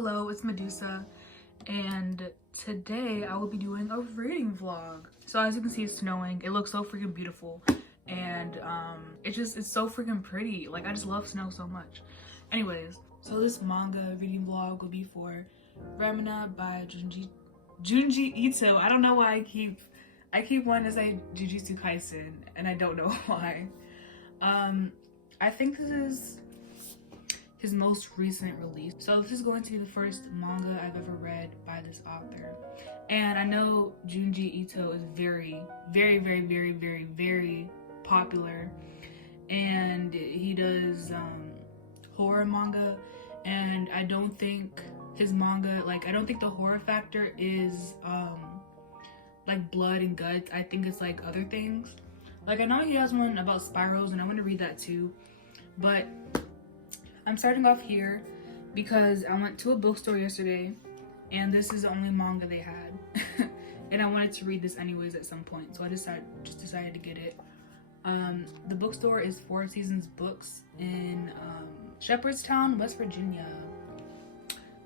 Hello, it's Medusa, and today I will be doing a reading vlog. So as you can see, it's snowing. It looks so freaking beautiful, and it's so freaking pretty. Like, I just love snow so much. Anyways, so this manga reading vlog will be for Remina by Junji Ito. I don't know why I keep wanting to say Jujutsu Kaisen, and I don't know why. I think this is his most recent release. So this is going to be the first manga I've ever read by this author. And I know Junji Ito is very, very, very, very, very, very popular. And he does horror manga. And I don't think his manga, I don't think the horror factor is like blood and guts. I think it's like other things. Like, I know he has one about spirals, and I'm gonna read that too. But I'm starting off here because I went to a bookstore yesterday and this is the only manga they had. And I wanted to read this anyways at some point, so I just decided to get it. The bookstore is Four Seasons Books in Shepherdstown, West Virginia.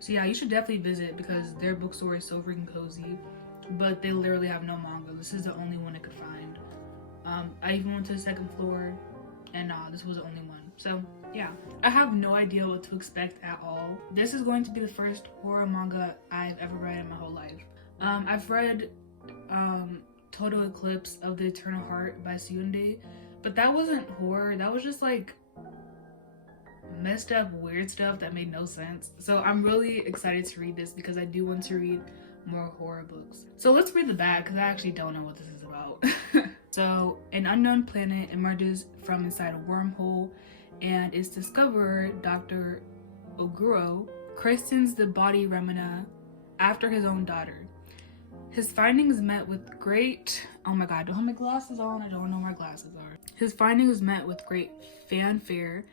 So yeah, you should definitely visit because their bookstore is so freaking cozy, but they literally have no manga. This is the only one I could find. I even went to the second floor and this was the only one. So yeah, I have no idea what to expect at all. This is going to be the first horror manga I've ever read in my whole life. I've read Total Eclipse of the Eternal Heart by Sunde, but that wasn't horror. That was just like messed up weird stuff that made no sense. So I'm really excited to read this because I do want to read more horror books. So let's read the back because I actually don't know what this is about. So an unknown planet emerges from inside a wormhole, and its discoverer, Dr. Oguro, christens the body Remina after his own daughter. His findings met with great... Oh my god, I don't have my glasses on. I don't know where my glasses are. His findings met with great fanfare,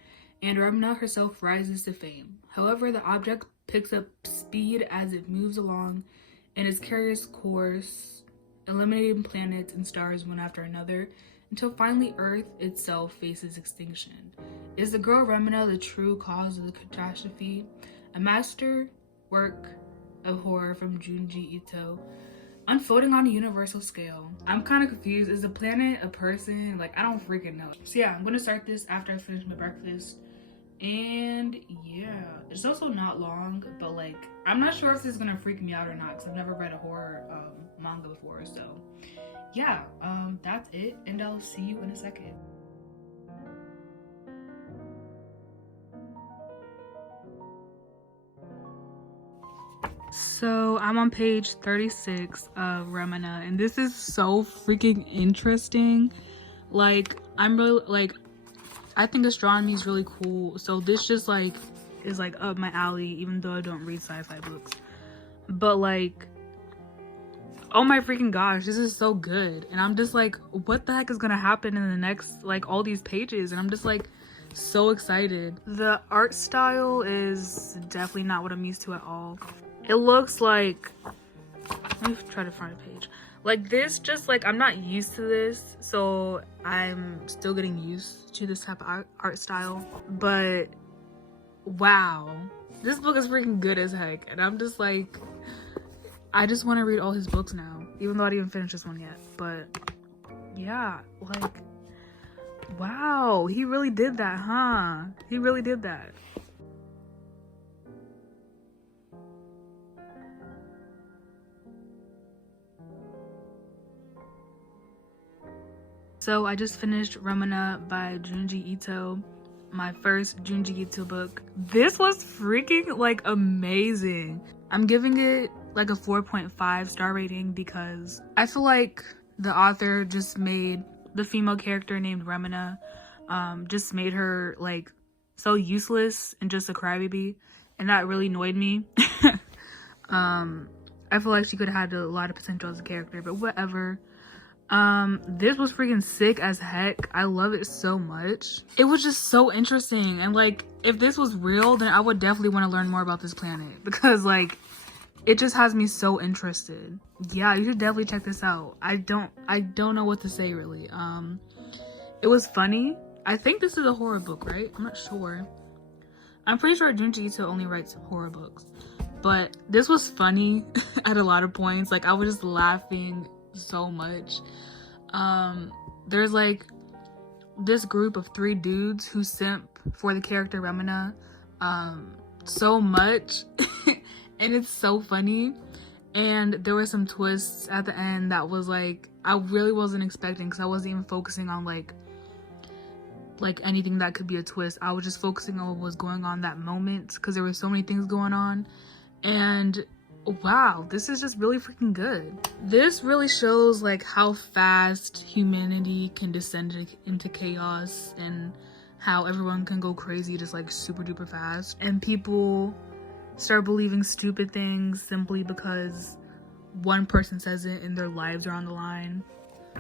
and Remina herself rises to fame. However, the object picks up speed as it moves along in its curious course, eliminating planets and stars one after another, until finally Earth itself faces extinction. Is the girl Remina the true cause of the catastrophe? A master work of horror from Junji Ito, unfolding on a universal scale. I'm kind of confused. Is the planet a person? Like, I don't freaking know. So yeah, I'm gonna start this after I finish my breakfast. And yeah, it's also not long, but like, I'm not sure if this is gonna freak me out or not because I've never read a horror manga before. So yeah, that's it, and I'll see you in a second. So I'm on page 36 of Remina, and this is so freaking interesting. Like, I'm really like, I think astronomy is really cool. So this just like is like up my alley, even though I don't read sci-fi books. But like, oh my freaking gosh, this is so good. And I'm just like, what the heck is gonna happen in the next, like, all these pages? And I'm just like so excited. The art style is definitely not what I'm used to at all. It looks like, let me try to find a page. Like, this just like, I'm not used to this, so I'm still getting used to this type of art style. But wow, this book is freaking good as heck. And I'm just like, I just want to read all his books now, even though I didn't even finish this one yet. But yeah, like, wow, he really did that, huh? He really did that. So I just finished Remina by Junji Ito, my first Junji Ito book. This was freaking like amazing. I'm giving it like a 4.5 star rating because I feel like the author just made the female character named Remina, just made her like so useless and just a crybaby, and that really annoyed me. I feel like she could have had a lot of potential as a character, but whatever. This was freaking sick as heck. I love it so much. It was just so interesting, and like, if this was real, then I would definitely want to learn more about this planet because like, it just has me so interested. Yeah, you should definitely check this out. I don't know what to say really. It was funny. I think this is a horror book, right? I'm not sure. I'm pretty sure Junji Ito only writes horror books. But this was funny at a lot of points. Like, I was just laughing so much. There's like this group of 3 dudes who simp for the character Remina so much. And it's so funny. And there were some twists at the end that was like, I really wasn't expecting, because I wasn't even focusing on like anything that could be a twist. I was just focusing on what was going on that moment, because there were so many things going on. And wow, this is just really freaking good. This really shows like how fast humanity can descend into chaos, and how everyone can go crazy just like super duper fast, and people start believing stupid things simply because one person says it and their lives are on the line.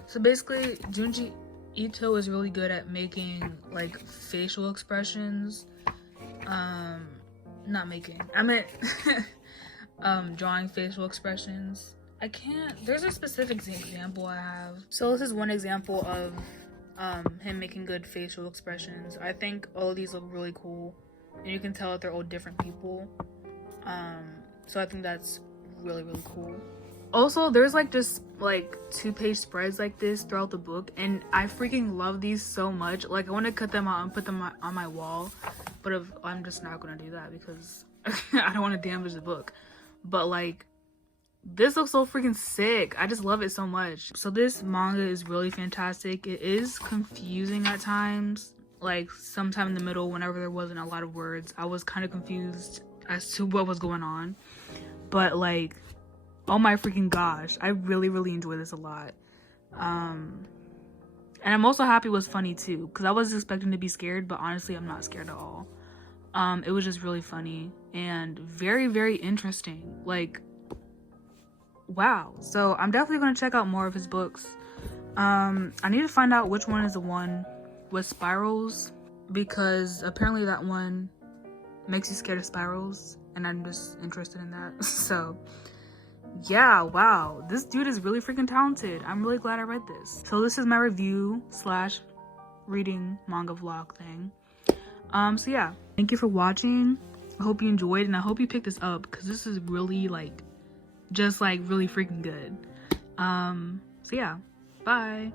So basically, Junji Ito is really good at making like facial expressions. Not making, I meant drawing facial expressions. There's a specific example I have. So this is one example of him making good facial expressions. I think all of these look really cool, and you can tell that they're all different people. So I think that's really, really cool. Also, there's like just like 2-page spreads like this throughout the book, and I freaking love these so much. Like, I want to cut them out and put them on my wall, but I'm just not gonna do that because I don't want to damage the book. But like, this looks so freaking sick. I just love it so much. So this manga is really fantastic. It is confusing at times. Like, sometime in the middle, whenever there wasn't a lot of words, I was kind of confused as to what was going on. But like, oh my freaking gosh, I really, really enjoy this a lot. And I'm also happy it was funny too, because I was expecting to be scared, but honestly, I'm not scared at all. It was just really funny and very, very interesting. Like, wow. So I'm definitely going to check out more of his books. I need to find out which one is the one with spirals, because apparently that one makes you scared of spirals, and I'm just interested in that. So yeah, wow, this dude is really freaking talented. I'm really glad I read this. So this is my review / reading manga vlog thing. So yeah, thank you for watching. I hope you enjoyed, and I hope you picked this up, because this is really like just like really freaking good. So yeah, bye.